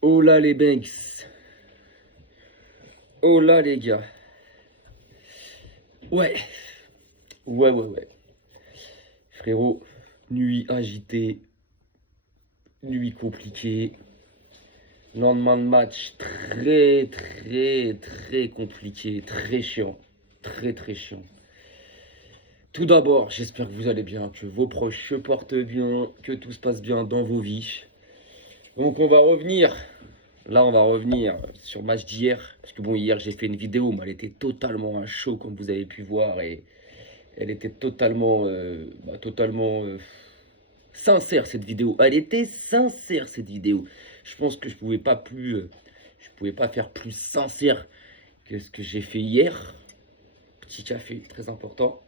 Oh là les Banks. Oh là les gars. Ouais. Ouais. Frérot, nuit agitée, nuit compliquée. Lendemain de match très compliqué, très chiant. Très chiant. Tout d'abord, j'espère que vous allez bien, que vos proches se portent bien, que tout se passe bien dans vos vies. Donc on va revenir sur le match d'hier. Parce que bon, hier j'ai fait une vidéo, mais elle était totalement à chaud comme vous avez pu voir. Et elle était totalement sincère cette vidéo. Elle était sincère cette vidéo. Je pense que je pouvais pas faire plus sincère que ce que j'ai fait hier. Petit café, très important.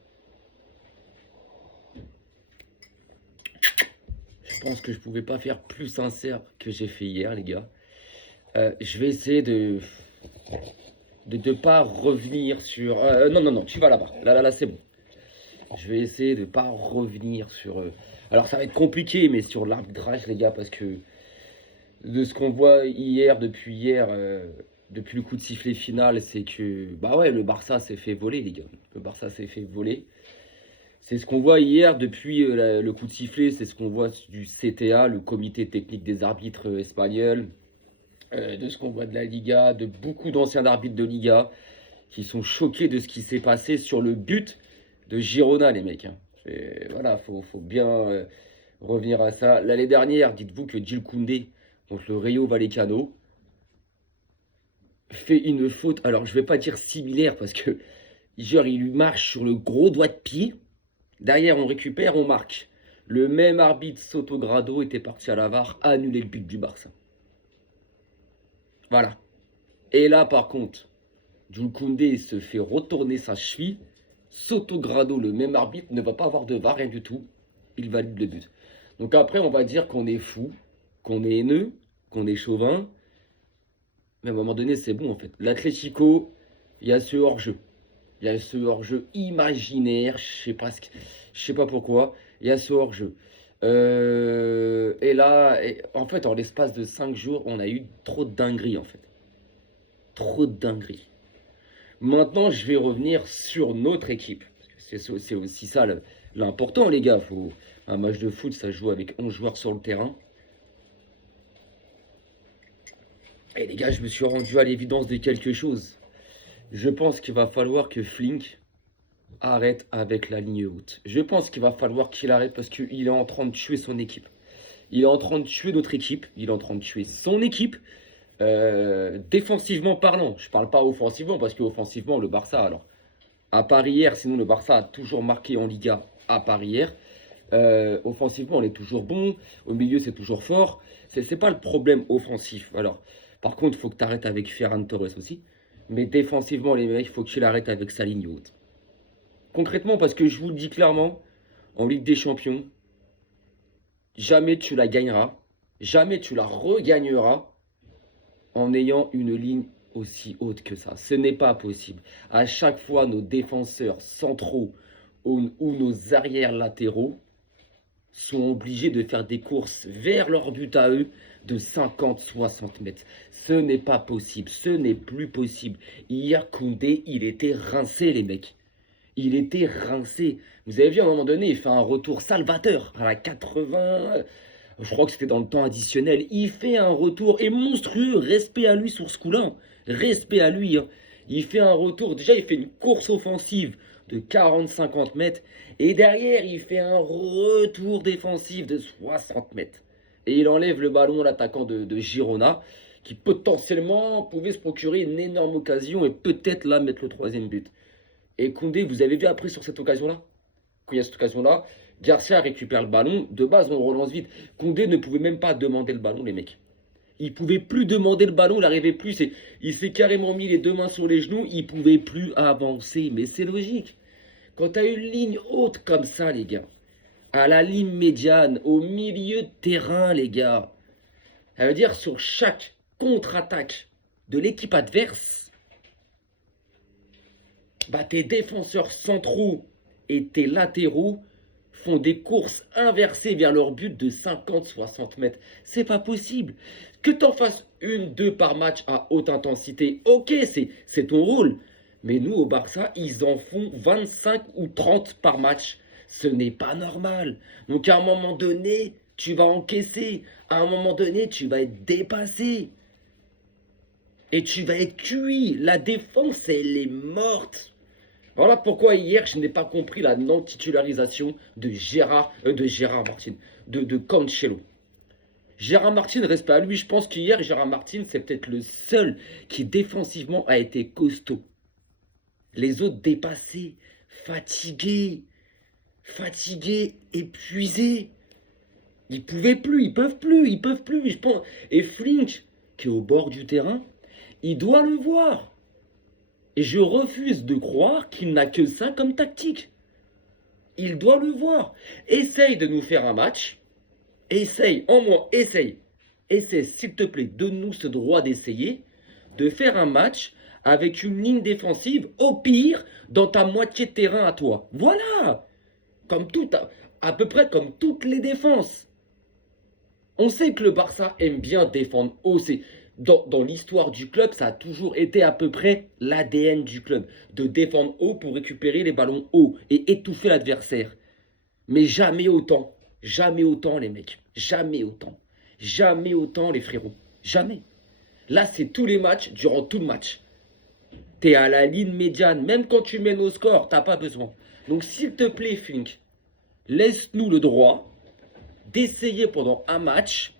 Je pense que je pouvais pas faire plus sincère que j'ai fait hier, les gars. Je vais essayer de ne pas revenir sur. Non, tu vas là-bas. Là, c'est bon. Je vais essayer de ne pas revenir sur. Alors, ça va être compliqué, mais sur l'arbitrage, les gars, parce que de ce qu'on voit hier, depuis le coup de sifflet final, c'est que. Bah ouais, le Barça s'est fait voler, les gars. Le Barça s'est fait voler. C'est ce qu'on voit hier depuis le coup de sifflet, c'est ce qu'on voit du CTA, le comité technique des arbitres espagnols, de ce qu'on voit de la Liga, de beaucoup d'anciens arbitres de Liga qui sont choqués de ce qui s'est passé sur le but de Girona, les mecs. Hein. Voilà, faut bien revenir à ça. L'année dernière, dites-vous que Jules Koundé, donc le Rayo Vallecano, fait une faute. Alors, je vais pas dire similaire parce que genre, il lui marche sur le gros doigt de pied. Derrière, on récupère, on marque. Le même arbitre Sotogrado était parti à la VAR, annuler le but du Barça. Voilà. Et là, par contre, Jules Koundé se fait retourner sa cheville. Sotogrado, le même arbitre, ne va pas avoir de VAR, rien du tout. Il valide le but. Donc après, on va dire qu'on est fou, qu'on est haineux, qu'on est chauvin. Mais à un moment donné, c'est bon en fait. L'Atlético, il y a ce hors-jeu. Il y a ce hors-jeu imaginaire, je sais pas pourquoi. Il y a ce hors-jeu. Et là, en fait, en l'espace de 5 jours, on a eu trop de dingueries en fait. Trop de dingueries. Maintenant, je vais revenir sur notre équipe. C'est aussi ça l'important, les gars. Un match de foot, ça joue avec 11 joueurs sur le terrain. Et les gars, je me suis rendu à l'évidence de quelque chose. Je pense qu'il va falloir que Flink arrête avec la ligne haute. Je pense qu'il va falloir qu'il arrête parce qu'il est en train de tuer son équipe. Il est en train de tuer notre équipe. Il est en train de tuer son équipe. Défensivement parlant, je parle pas offensivement parce qu'offensivement, le Barça, alors, à part hier, sinon le Barça a toujours marqué en Liga à part hier. Offensivement, on est toujours bon. Au milieu, c'est toujours fort. C'est pas le problème offensif. Alors, par contre, il faut que tu arrêtes avec Ferran Torres aussi. Mais défensivement, les mecs, il faut que tu l'arrêtes avec sa ligne haute. Concrètement, parce que je vous le dis clairement, en Ligue des Champions, jamais tu la gagneras, jamais tu la regagneras en ayant une ligne aussi haute que ça. Ce n'est pas possible. À chaque fois, nos défenseurs centraux ou nos arrières latéraux sont obligés de faire des courses vers leur but à eux de 50-60 mètres. Ce n'est pas possible, ce n'est plus possible. Hier, Koundé, il était rincé, les mecs. Il était rincé. Vous avez vu, à un moment donné, il fait un retour salvateur à la 80. Je crois que c'était dans le temps additionnel. Il fait un retour et monstrueux. Respect à lui sur ce coup-là. Respect à lui. Hein. Il fait un retour. Déjà, il fait une course offensive de 40-50 mètres. Et derrière, il fait un retour défensif de 60 mètres. Et il enlève le ballon à l'attaquant de Girona, qui potentiellement pouvait se procurer une énorme occasion et peut-être là mettre le troisième but. Et Koundé, vous avez vu après sur cette occasion-là, quand il y a cette occasion-là, Garcia récupère le ballon. De base, on relance vite. Koundé ne pouvait même pas demander le ballon, les mecs. Il pouvait plus demander le ballon, il n'arrivait plus. Il s'est carrément mis les deux mains sur les genoux. Il pouvait plus avancer. Mais c'est logique. Quand tu as une ligne haute comme ça, les gars, à la ligne médiane, au milieu de terrain, les gars, ça veut dire sur chaque contre-attaque de l'équipe adverse, bah, tes défenseurs centraux et tes latéraux font des courses inversées vers leur but de 50-60 mètres. C'est pas possible. Que t'en fasses une, deux par match à haute intensité, ok, c'est ton rôle. Mais nous, au Barça, ils en font 25 ou 30 par match. Ce n'est pas normal. Donc à un moment donné, tu vas encaisser. À un moment donné, tu vas être dépassé. Et tu vas être cuit. La défense, elle est morte. Voilà pourquoi hier, je n'ai pas compris la non-titularisation de Gérard Martin, de Cancelo. Gérard Martin, respect à lui, je pense qu'hier, Gérard Martin, c'est peut-être le seul qui défensivement a été costaud. Les autres dépassés, fatigués, épuisés. Ils pouvaient plus, ils peuvent plus, je pense. Et Flinch, qui est au bord du terrain, il doit le voir. Et je refuse de croire qu'il n'a que ça comme tactique. Il doit le voir. Essaye de nous faire un match. Essaye, en moins, essaye. Essaye, s'il te plaît, donne-nous ce droit d'essayer, de faire un match avec une ligne défensive, au pire, dans ta moitié de terrain à toi. Voilà. Comme tout, à peu près comme toutes les défenses. On sait que le Barça aime bien défendre haut. Dans l'histoire du club, ça a toujours été à peu près l'ADN du club. De défendre haut pour récupérer les ballons hauts et étouffer l'adversaire. Mais jamais autant. Jamais autant, les mecs. Jamais autant. Jamais autant, les frérots. Jamais. Là, c'est tous les matchs, durant tout le match. T'es à la ligne médiane. Même quand tu mènes au score, t'as pas besoin. Donc, s'il te plaît, Fink, laisse-nous le droit d'essayer pendant un match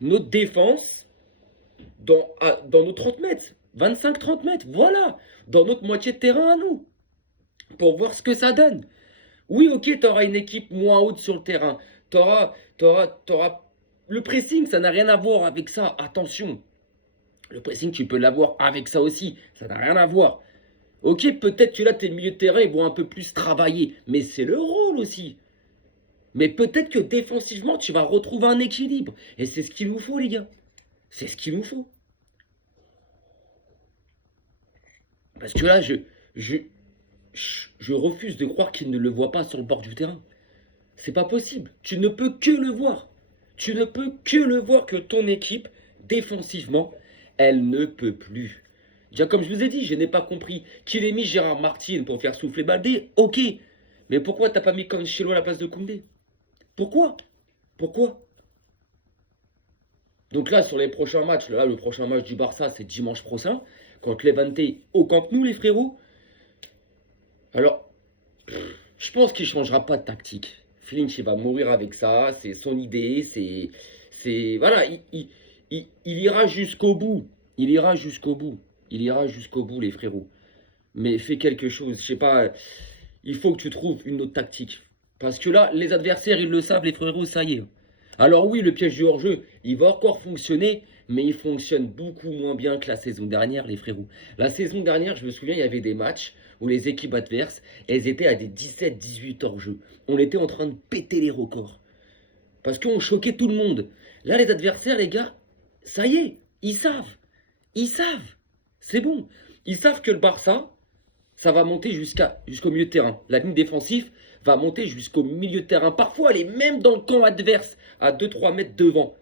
notre défense dans nos 30 mètres. 25-30 mètres, voilà. Dans notre moitié de terrain à nous. Pour voir ce que ça donne. Oui, ok, tu auras une équipe moins haute sur le terrain. T'auras le pressing, ça n'a rien à voir avec ça. Attention. Le pressing, tu peux l'avoir avec ça aussi. Ça n'a rien à voir. Ok, peut-être que là, tes milieux de terrain, ils vont un peu plus travailler. Mais c'est le rôle aussi. Mais peut-être que défensivement, tu vas retrouver un équilibre. Et c'est ce qu'il nous faut, les gars. C'est ce qu'il nous faut. Parce que là, je refuse de croire qu'il ne le voit pas sur le bord du terrain. C'est pas possible. Tu ne peux que le voir. Tu ne peux que le voir que ton équipe, défensivement, elle ne peut plus. Déjà, comme je vous ai dit, je n'ai pas compris qu'il ait mis Gérard Martin pour faire souffler Baldé. Ok. Mais pourquoi t'as pas mis Cancelo à la place de Koundé? Pourquoi? Pourquoi? Donc là, sur les prochains matchs, là, le prochain match du Barça, c'est dimanche prochain, contre Levante au Camp Nou, les frérots. Alors, je pense qu'il ne changera pas de tactique. Flinch, il va mourir avec ça, c'est son idée, voilà, il ira jusqu'au bout. Il ira jusqu'au bout. Il ira jusqu'au bout, les frérots. Mais fais quelque chose, je sais pas, il faut que tu trouves une autre tactique. Parce que là, les adversaires, ils le savent, les frérots, ça y est. Alors oui, le piège du hors-jeu, il va encore fonctionner, mais il fonctionne beaucoup moins bien que la saison dernière, les frérots. La saison dernière, je me souviens, il y avait des matchs où les équipes adverses, elles étaient à des 17-18 hors-jeu. On était en train de péter les records. Parce qu'on choquait tout le monde. Là, les adversaires, les gars, ça y est, ils savent. Ils savent. C'est bon. Ils savent que le Barça, ça va monter jusqu'au milieu de terrain. La ligne défensive va monter jusqu'au milieu de terrain. Parfois, elle est même dans le camp adverse, à 2-3 mètres devant.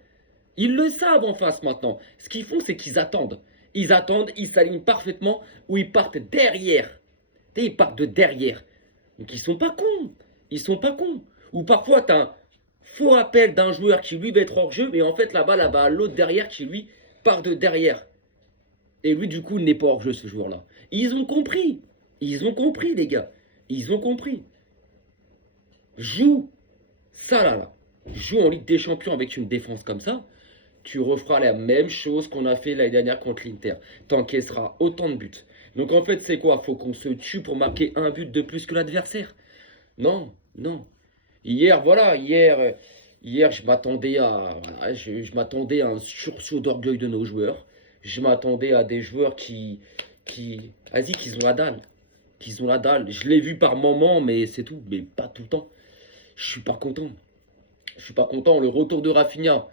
Ils le savent en face maintenant. Ce qu'ils font, c'est qu'ils attendent. Ils attendent, ils s'alignent parfaitement, ou ils partent derrière. Et ils partent de derrière. Donc ils sont pas cons. Ils sont pas cons. Ou parfois, tu as un faux appel d'un joueur qui lui va être hors jeu, mais en fait, là-bas, l'autre derrière qui lui part de derrière. Et lui, du coup, n'est pas hors jeu, ce joueur-là. Ils ont compris. Ils ont compris, les gars. Ils ont compris. Joue ça là. Joue en Ligue des Champions avec une défense comme ça. Tu referas la même chose qu'on a fait l'année dernière contre l'Inter. T'encaisseras autant de buts. Donc en fait, c'est quoi? Faut qu'on se tue pour marquer un but de plus que l'adversaire? Non, non. Hier, voilà, hier je m'attendais je m'attendais à un sursaut d'orgueil de nos joueurs. Je m'attendais à des joueurs vas-y, qu'ils ont la dalle. Qu'ils ont la dalle. Je l'ai vu par moments, mais c'est tout. Mais pas tout le temps. Je suis pas content. Je suis pas content. Le retour de Rafinha,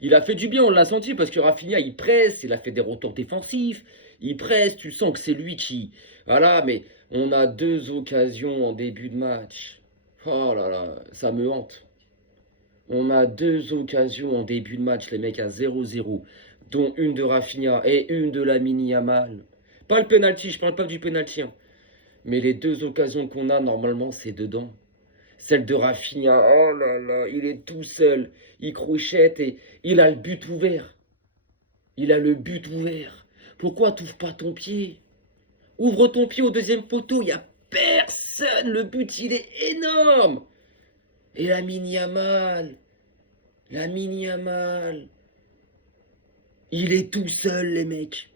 il a fait du bien, on l'a senti, parce que Rafinha, il presse, il a fait des retours défensifs, il presse, tu sens que c'est lui qui... Voilà, mais on a deux occasions en début de match. Oh là là, ça me hante. On a deux occasions en début de match, les mecs, à 0-0, dont une de Rafinha et une de Lamine Yamal. Pas le penalty, je parle pas du penalty, hein. Mais les deux occasions qu'on a, normalement, c'est dedans. Celle de Rafinha, oh là là, il est tout seul. Il crochette et il a le but ouvert. Il a le but ouvert. Pourquoi t'ouvres pas ton pied? Ouvre ton pied au deuxième poteau, il n'y a personne. Le but, il est énorme. Et Lamine Yamal, il est tout seul, les mecs.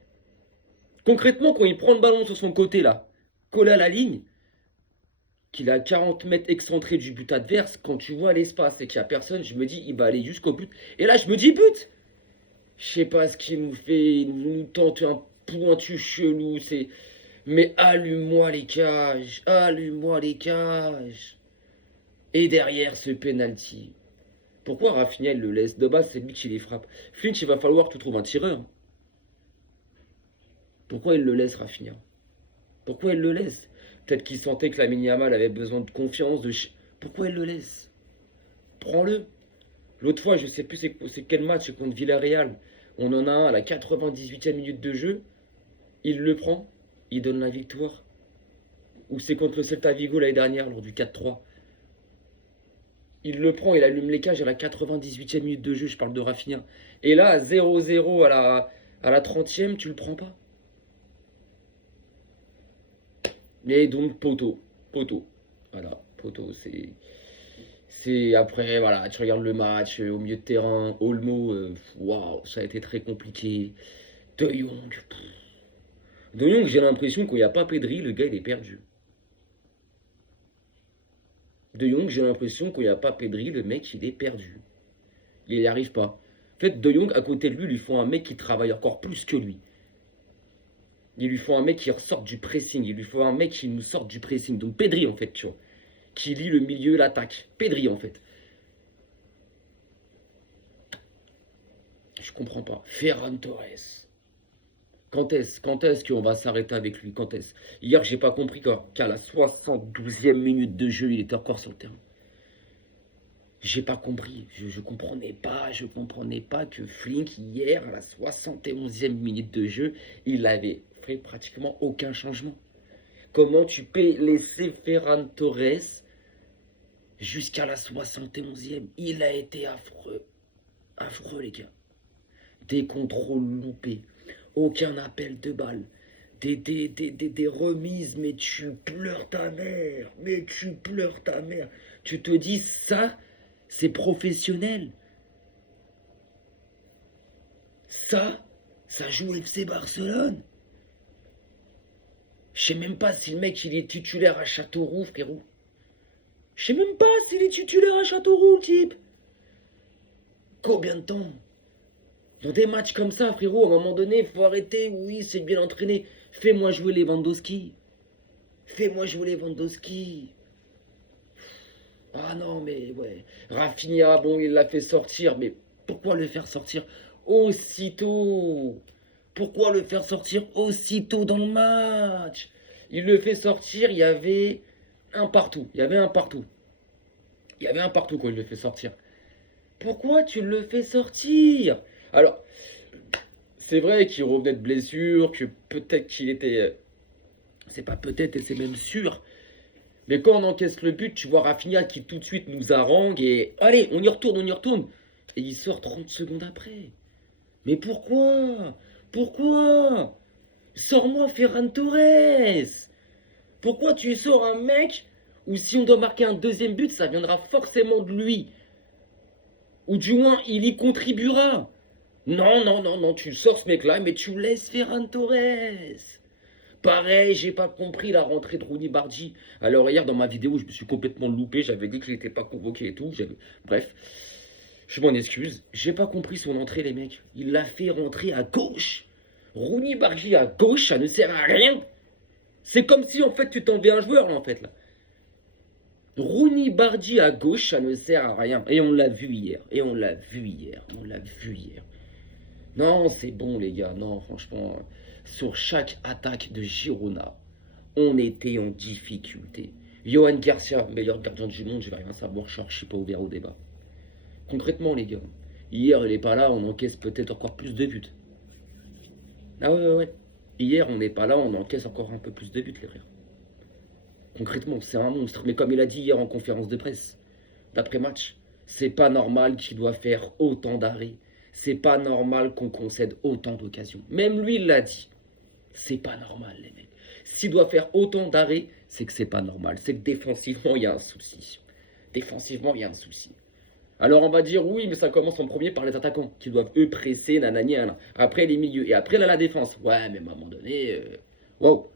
Concrètement, quand il prend le ballon sur son côté, là, collé à la ligne, qu'il est à 40 mètres excentré du but adverse, quand tu vois l'espace et qu'il n'y a personne, je me dis, il va aller jusqu'au but. Et là, je me dis, but. Je sais pas ce qu'il nous fait, il nous tente un pointu chelou, c'est... Mais allume-moi les cages, allume-moi les cages. Et derrière ce penalty. Pourquoi Rafinha il le laisse? De base, c'est lui qui les frappe. Flinch, il va falloir que tu trouves un tireur. Pourquoi il le laisse, Rafinha? Pourquoi il le laisse? Peut-être qu'il sentait que Lamine Yamal avait besoin de confiance, Pourquoi il le laisse? Prends-le. L'autre fois, je sais plus c'est quel match contre Villarreal. On en a un à la 98e minute de jeu. Il le prend. Il donne la victoire. Ou c'est contre le Celta Vigo l'année dernière, lors du 4-3. Il le prend, il allume les cages à la 98e minute de jeu, je parle de Rafinha. Et là, 0-0 à la 30e, tu le prends pas. Mais donc, poteau. Poteau. Voilà, poteau, c'est après, voilà, tu regardes le match au milieu de terrain, Olmo, waouh, ça a été très compliqué. De Jong, De Jong, j'ai l'impression qu'il n'y a pas Pedri, le gars il est perdu. De Jong, j'ai l'impression qu'il n'y a pas Pedri, le mec il est perdu. Il n'y arrive pas. En fait, De Jong, à côté de lui, il lui faut un mec qui travaille encore plus que lui. Il lui faut un mec qui ressorte du pressing. Il lui faut un mec qui nous sorte du pressing. Donc Pedri, en fait, tu vois. Qui lit le milieu, l'attaque. Pedri, en fait. Je comprends pas. Ferran Torres. Quand est-ce qu'on va s'arrêter avec lui? Quand est-ce? Hier, j'ai pas compris qu'à la 72e minute de jeu, il était encore sur le terrain. J'ai pas compris. Je comprenais pas que Flink, hier, à la 71e minute de jeu, il avait fait pratiquement aucun changement. Comment tu peux laisser Ferran Torres jusqu'à la 71e? Il a été affreux. Affreux, les gars. Des contrôles loupés. Aucun appel de balle. Des remises, mais tu pleures ta mère. Mais tu pleures ta mère. Tu te dis, ça, c'est professionnel. Ça joue FC Barcelone. Je sais même pas si le mec il est titulaire à Châteauroux, frérot. Je sais même pas s'il est titulaire à Châteauroux, le type. Combien de temps? Dans des matchs comme ça, frérot, à un moment donné, il faut arrêter. Oui, c'est bien entraîné. Fais-moi jouer Lewandowski. Fais-moi jouer Lewandowski. Ah non, mais ouais. Rafinha, bon, il l'a fait sortir, mais pourquoi le faire sortir aussitôt? Pourquoi le faire sortir aussitôt dans le match? Il le fait sortir, il y avait un partout. Il y avait un partout. Il y avait un partout quand il le fait sortir. Pourquoi tu le fais sortir? Alors, c'est vrai qu'il revenait de blessure, que peut-être qu'il était... C'est pas peut-être, et c'est même sûr. Mais quand on encaisse le but, tu vois Rafinha qui tout de suite nous harangue et... Allez, on y retourne, on y retourne. Et il sort 30 secondes après. Mais pourquoi? Pourquoi? Sors-moi Ferran Torres. Pourquoi tu sors un mec où si on doit marquer un deuxième but, ça viendra forcément de lui? Ou du moins, il y contribuera. Non, non, non, non, tu sors ce mec-là, mais tu laisses Ferran Torres. Pareil, j'ai pas compris la rentrée de Rooney Bardi. Alors hier, dans ma vidéo, je me suis complètement loupé. J'avais dit qu'il n'était pas convoqué et tout. Bref, je m'en excuse. J'ai pas compris son entrée, les mecs. Il l'a fait rentrer à gauche. Rooney Bardi à gauche, ça ne sert à rien. C'est comme si, en fait, tu tombais un joueur, là, en fait, là. Rooney Bardi à gauche, ça ne sert à rien. Et on l'a vu hier. Et on l'a vu hier. On l'a vu hier. Non, c'est bon, les gars. Non, franchement, sur chaque attaque de Girona, on était en difficulté. Johan Garcia, meilleur gardien du monde, je vais rien savoir, je suis pas ouvert au débat. Concrètement, les gars, hier, il est pas là, on encaisse peut-être encore plus de buts. Ah ouais, ouais, ouais. Hier, on n'est pas là, on encaisse encore un peu plus de buts, les frères. Concrètement, c'est un monstre. Mais comme il a dit hier en conférence de presse, d'après-match, c'est pas normal qu'il doit faire autant d'arrêts. C'est pas normal qu'on concède autant d'occasions. Même lui, il l'a dit. C'est pas normal, les mecs. S'il doit faire autant d'arrêts, c'est que c'est pas normal. C'est que défensivement, il y a un souci. Défensivement, il y a un souci. Alors on va dire oui, mais ça commence en premier par les attaquants qui doivent eux presser, nanani, nanana. Après les milieux et après là la défense. Ouais, mais à un moment donné, wow,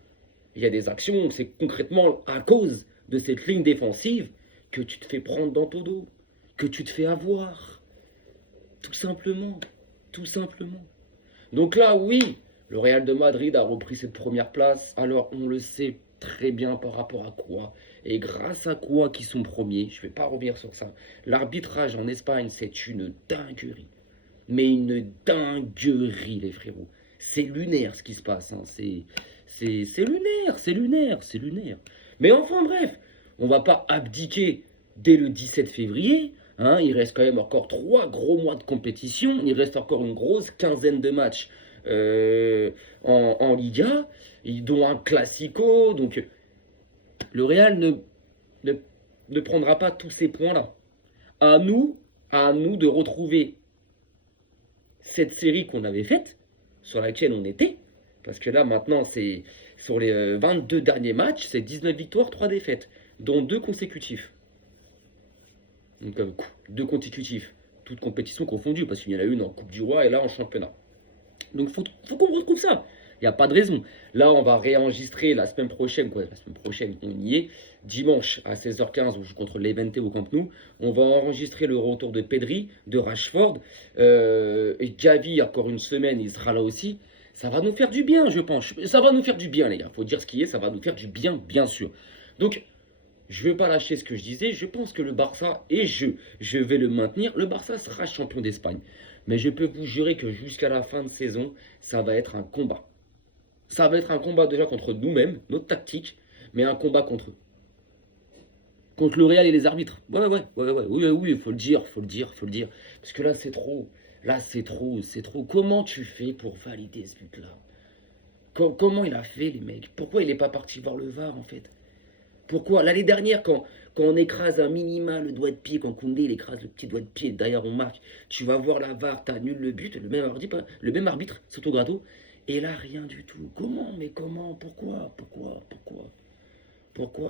il y a des actions, c'est concrètement à cause de cette ligne défensive que tu te fais prendre dans ton dos, que tu te fais avoir. Tout simplement, tout simplement. Donc là, oui, le Real de Madrid a repris cette première place. Alors on le sait très bien par rapport à quoi et grâce à quoi qu'ils sont premiers. Je ne vais pas revenir sur ça. L'arbitrage en Espagne, c'est une dinguerie. Mais une dinguerie, les frérots. C'est lunaire ce qui se passe. Hein. C'est lunaire, c'est lunaire, c'est lunaire. Mais enfin bref, on va pas abdiquer dès le 17 février. Hein. Il reste quand même encore 3 gros mois de compétition. Il reste encore une grosse quinzaine de matchs en Liga, dont un Classico. Donc le Real ne prendra pas tous ces points-là. À nous de retrouver cette série qu'on avait faite, sur laquelle on était, parce que là maintenant c'est sur les 22 derniers matchs, c'est 19 victoires, 3 défaites, dont 2 consécutifs. Donc 2 consécutifs, toutes compétitions confondues, parce qu'il y en a une en Coupe du Roi et là en championnat. Donc faut qu'on retrouve ça. Il n'y a pas de raison. Là, on va réenregistrer la semaine prochaine. Quoi, la semaine prochaine, on y est. Dimanche à 16h15, on joue contre l'Evente au Camp Nou. On va enregistrer le retour de Pedri, de Rashford. Et Gavi, encore une semaine, il sera là aussi. Ça va nous faire du bien, je pense. Ça va nous faire du bien, les gars. Il faut dire ce qui est. Ça va nous faire du bien, bien sûr. Donc, je ne vais pas lâcher ce que je disais. Je pense que le Barça, et je vais le maintenir, le Barça sera champion d'Espagne. Mais je peux vous jurer que jusqu'à la fin de saison, ça va être un combat. Ça va être un combat déjà contre nous-mêmes, notre tactique, mais un combat contre eux. Contre le Real et les arbitres. Oui, il faut le dire, faut le dire. Parce que là, c'est trop. Là, c'est trop. Comment tu fais pour valider ce but-là? Comment il a fait, les mecs? Pourquoi il n'est pas parti voir le VAR, en fait? Pourquoi? L'année dernière, quand on écrase un minima le doigt de pied, quand Koundé il écrase le petit doigt de pied, derrière on marque, tu vas voir la VAR, t'annules le but, le même arbitre, Soto Grato, et là rien du tout. Comment? Mais comment? Pourquoi?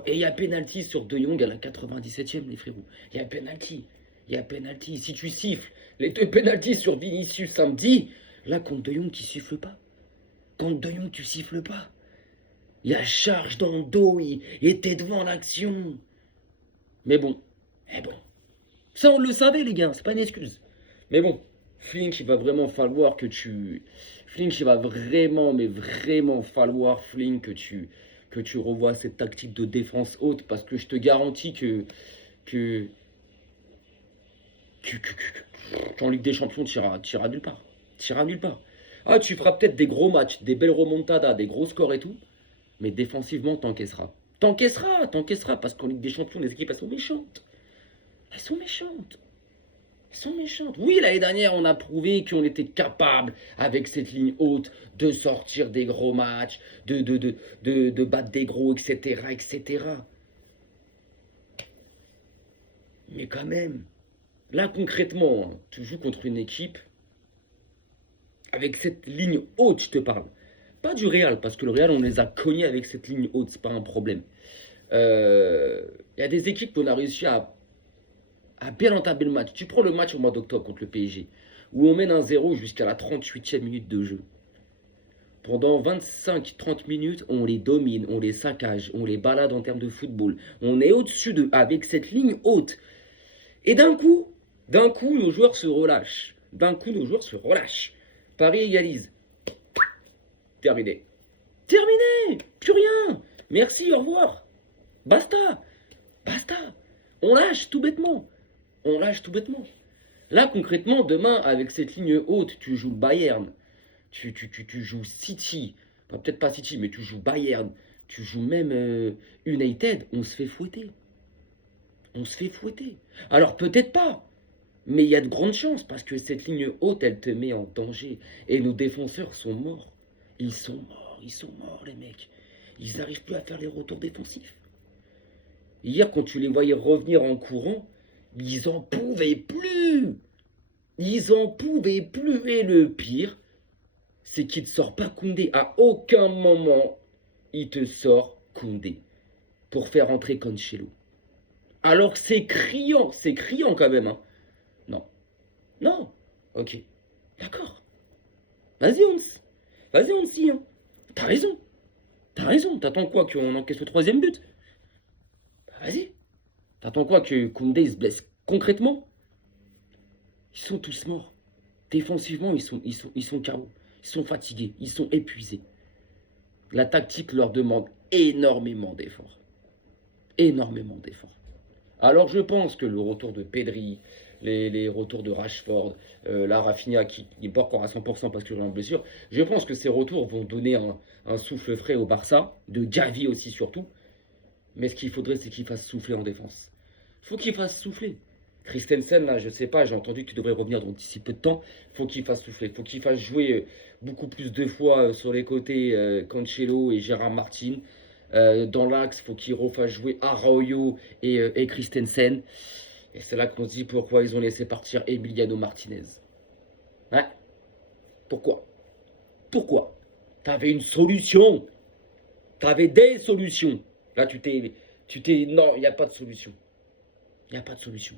Et il y a pénalty sur De Jong à la 97e, les frérots. Il y a pénalty. Si tu siffles les 2 pénaltys sur Vinicius samedi, là contre De Jong tu siffles pas. Contre De Jong tu siffles pas. Il a charge dans le dos, il était devant l'action. Mais bon, ça on le savait les gars, c'est pas une excuse. Mais bon, Flink, il va vraiment falloir que tu... Flink, il va vraiment, mais vraiment falloir, Flink, que tu revoies cette tactique de défense haute, parce que je te garantis qu'en Ligue des Champions, tu iras nulle part. Ah, tu feras peut-être des gros matchs, des belles remontadas, des gros scores et tout, mais défensivement, t'encaisseras. T'encaisseras, parce qu'en Ligue des Champions, les équipes, elles sont méchantes. Elles sont méchantes. Oui, l'année dernière, on a prouvé qu'on était capable, avec cette ligne haute, de sortir des gros matchs, de battre des gros, etc. Mais quand même, là, concrètement, tu joues contre une équipe avec cette ligne haute, je te parle. Pas du Real, parce que le Real, on les a cognés avec cette ligne haute, c'est pas un problème. Il y a des équipes qu'on a réussi à bien entamer le match. Tu prends le match au mois d'octobre contre le PSG, où on mène 1-0 jusqu'à la 38e minute de jeu. Pendant 25-30 minutes, on les domine, on les saccage, on les balade en termes de football. On est au-dessus d'eux, avec cette ligne haute. Et d'un coup, nos joueurs se relâchent. Paris égalise. Terminé. Plus rien. Merci, au revoir. Basta. On lâche tout bêtement. Là, concrètement, demain, avec cette ligne haute, tu joues Bayern. Tu joues City. Enfin, peut-être pas City, mais tu joues Bayern. Tu joues même United, on se fait fouetter. On se fait fouetter. Alors peut-être pas, mais il y a de grandes chances parce que cette ligne haute, elle te met en danger. Et nos défenseurs sont morts. Ils sont morts les mecs. Ils n'arrivent plus à faire les retours défensifs. Hier, quand tu les voyais revenir en courant, ils en pouvaient plus. Ils en pouvaient plus. Et le pire, c'est qu'il ne sort pas Koundé. À aucun moment, il te sort Koundé pour faire entrer Cancelo. Alors que c'est criant quand même. Hein. Non, non, ok, d'accord. Vas-y, on s'y. Hein. T'as raison. T'attends quoi qu'on encaisse le troisième but? Bah, vas-y. T'attends quoi que Koundé se blesse concrètement? Ils sont tous morts. Défensivement, ils sont KO. Ils sont fatigués, ils sont épuisés. La tactique leur demande énormément d'efforts. Énormément d'efforts. Alors je pense que le retour de Pedri, les retours de Rashford, la Rafinha qui n'est pas encore à 100% parce qu'il est en blessure, je pense que ces retours vont donner un souffle frais au Barça, de Gavi aussi surtout. Mais ce qu'il faudrait, c'est qu'il fasse souffler en défense. Il faut qu'il fasse souffler. Christensen, là, je sais pas, j'ai entendu qu'il devrait revenir dans d'ici peu de temps. Il faut qu'il fasse souffler. Il faut qu'il fasse jouer beaucoup plus de fois sur les côtés Cancelo et Gérard Martin. Dans l'axe, il faut qu'il refasse jouer Araujo et Christensen. Et c'est là qu'on se dit pourquoi ils ont laissé partir Emiliano Martinez. Ouais. Pourquoi? Pourquoi? T'avais une solution. T'avais des solutions. Là, non, il n'y a pas de solution. Il n'y a pas de solution.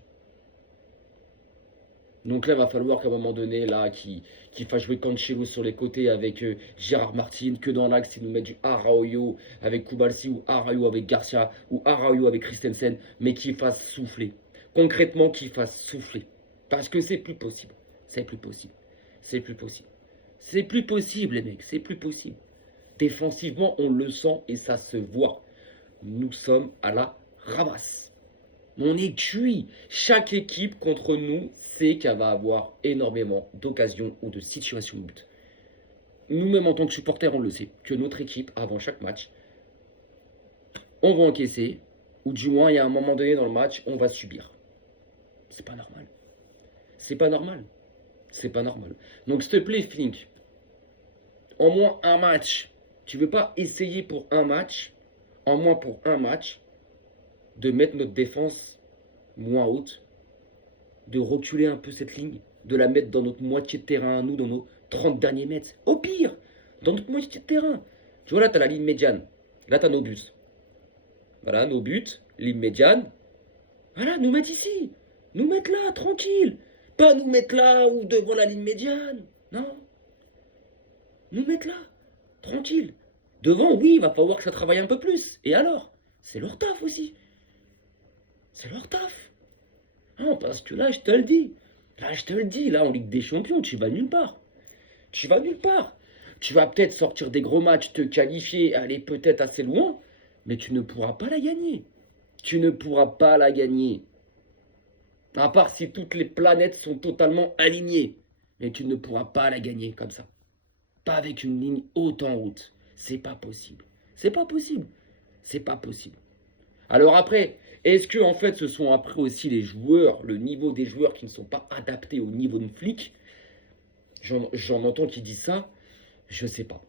Donc là, il va falloir qu'à un moment donné, là, qu'il fasse jouer Cancelo sur les côtés avec Gérard Martin, que dans l'axe, il nous met du Araujo avec Kubalsi, ou Araujo avec Garcia, ou Araujo avec Christensen, mais qu'il fasse souffler. Concrètement, qu'il fasse souffler. Parce que c'est plus possible. C'est plus possible. C'est plus possible. C'est plus possible, les mecs. C'est plus possible. Défensivement, on le sent et ça se voit. Nous sommes à la ramasse. On est cuit. Chaque équipe contre nous sait qu'elle va avoir énormément d'occasions ou de situations de but. Nous-mêmes, en tant que supporters, on le sait. Que notre équipe, avant chaque match, on va encaisser. Ou du moins, il y a un moment donné dans le match, on va subir. C'est pas normal. C'est pas normal. C'est pas normal. Donc, s'il te plaît, Flink, en moins un match. Tu veux pas essayer pour un match, en moins pour un match, de mettre notre défense moins haute, de reculer un peu cette ligne, de la mettre dans notre moitié de terrain à nous, dans nos 30 derniers mètres. Au pire, dans notre moitié de terrain. Tu vois, là, tu as la ligne médiane. Là, tu as nos buts. Voilà, nos buts, ligne médiane. Voilà, nous mettre ici. Nous mettre là, tranquille. Pas nous mettre là ou devant la ligne médiane. Non. Nous mettre là, tranquille. Devant, oui, il va falloir que ça travaille un peu plus. Et alors? C'est leur taf aussi. C'est leur taf. Non, parce que là, je te le dis. Là, en Ligue des Champions, tu vas nulle part. Tu vas nulle part. Tu vas peut-être sortir des gros matchs, te qualifier, aller peut-être assez loin, mais tu ne pourras pas la gagner. Tu ne pourras pas la gagner. À part si toutes les planètes sont totalement alignées. Mais tu ne pourras pas la gagner comme ça. Pas avec une ligne haute en haute. C'est pas possible. C'est pas possible. C'est pas possible. Alors après, est-ce que en fait ce sont après aussi les joueurs, le niveau des joueurs qui ne sont pas adaptés au niveau de flic? J'en entends qui disent ça, je sais pas.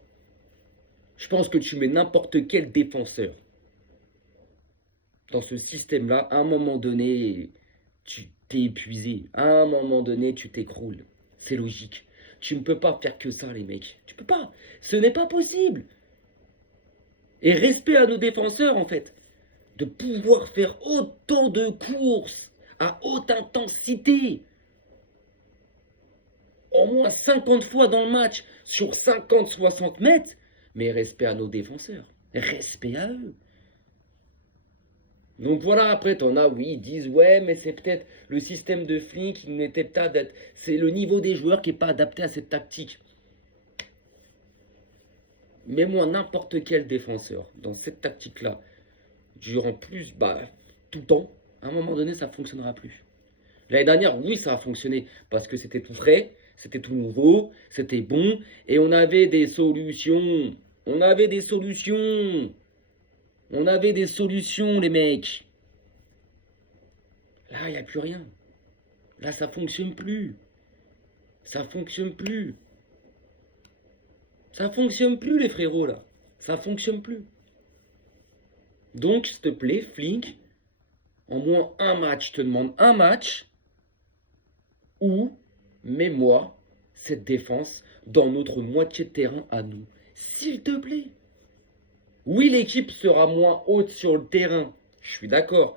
Je pense que tu mets n'importe quel défenseur dans ce système-là, à un moment donné, tu t'es épuisé. À un moment donné, tu t'écroules. C'est logique. Tu ne peux pas faire que ça, les mecs. Tu peux pas. Ce n'est pas possible. Et respect à nos défenseurs, en fait. De pouvoir faire autant de courses à haute intensité. Au moins 50 fois dans le match, sur 50-60 mètres. Mais respect à nos défenseurs. Respect à eux. Donc voilà, après, t'en as, oui, ils disent, ouais, mais c'est peut-être le système de Flick qui n'était pas adapté. C'est le niveau des joueurs qui n'est pas adapté à cette tactique. Mets-moi n'importe quel défenseur dans cette tactique-là, durant tout le temps, à un moment donné, ça ne fonctionnera plus. L'année dernière, oui, ça a fonctionné, parce que c'était tout frais, c'était tout nouveau, c'était bon, et on avait des solutions. On avait des solutions. On avait des solutions, les mecs. Là, il n'y a plus rien. Là, ça fonctionne plus. Ça fonctionne plus. Ça fonctionne plus, les frérots, là. Ça fonctionne plus. Donc, s'il te plaît, Flink, en moins un match, je te demande un match où mets-moi cette défense dans notre moitié de terrain à nous. S'il te plaît. Oui, l'équipe sera moins haute sur le terrain. Je suis d'accord.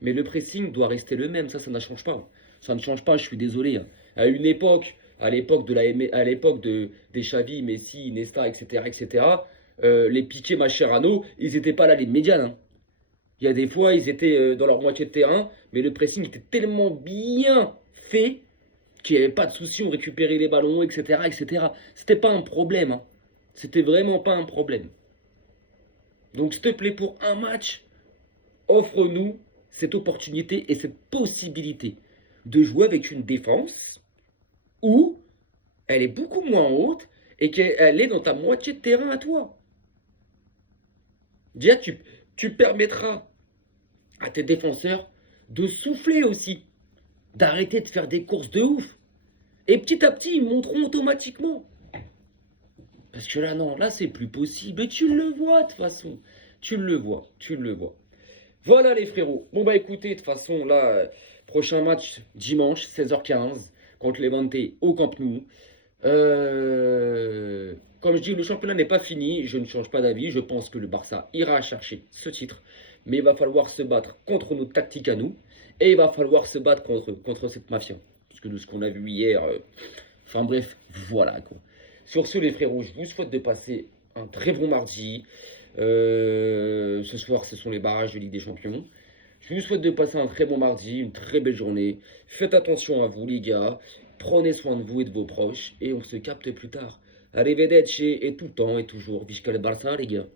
Mais le pressing doit rester le même. Ça ne change pas. Ça ne change pas, je suis désolé. À une époque, à l'époque des Xavi, Messi, Iniesta, etc., les Piqué, Mascherano, ils n'étaient pas là, les médians. Hein. Il y a des fois, ils étaient dans leur moitié de terrain, mais le pressing était tellement bien fait qu'il n'y avait pas de souci, on récupérait les ballons, etc. C'était pas un problème. Hein. C'était vraiment pas un problème. Donc, s'il te plaît, pour un match, offre-nous cette opportunité et cette possibilité de jouer avec une défense où elle est beaucoup moins haute et qu'elle est dans ta moitié de terrain à toi. Déjà, tu permettras à tes défenseurs de souffler aussi, d'arrêter de faire des courses de ouf. Et petit à petit, ils monteront automatiquement. Parce que là, non, là, c'est plus possible. Et tu le vois, de toute façon. Tu le vois. Voilà, les frérots. Bon, bah, écoutez, de toute façon, là, prochain match dimanche, 16h15, contre Levante au Camp Nou. Comme je dis, le championnat n'est pas fini. Je ne change pas d'avis. Je pense que le Barça ira chercher ce titre. Mais il va falloir se battre contre nos tactiques à nous. Et il va falloir se battre contre cette mafia. Parce que de ce qu'on a vu hier... Enfin bref, voilà quoi. Sur ce, les frérots, je vous souhaite de passer un très bon mardi. Ce soir, ce sont les barrages de Ligue des Champions. Je vous souhaite de passer un très bon mardi, une très belle journée. Faites attention à vous, les gars. Prenez soin de vous et de vos proches. Et on se capte plus tard. Arrivederci et tout le temps et toujours. Visca le Barça, les gars.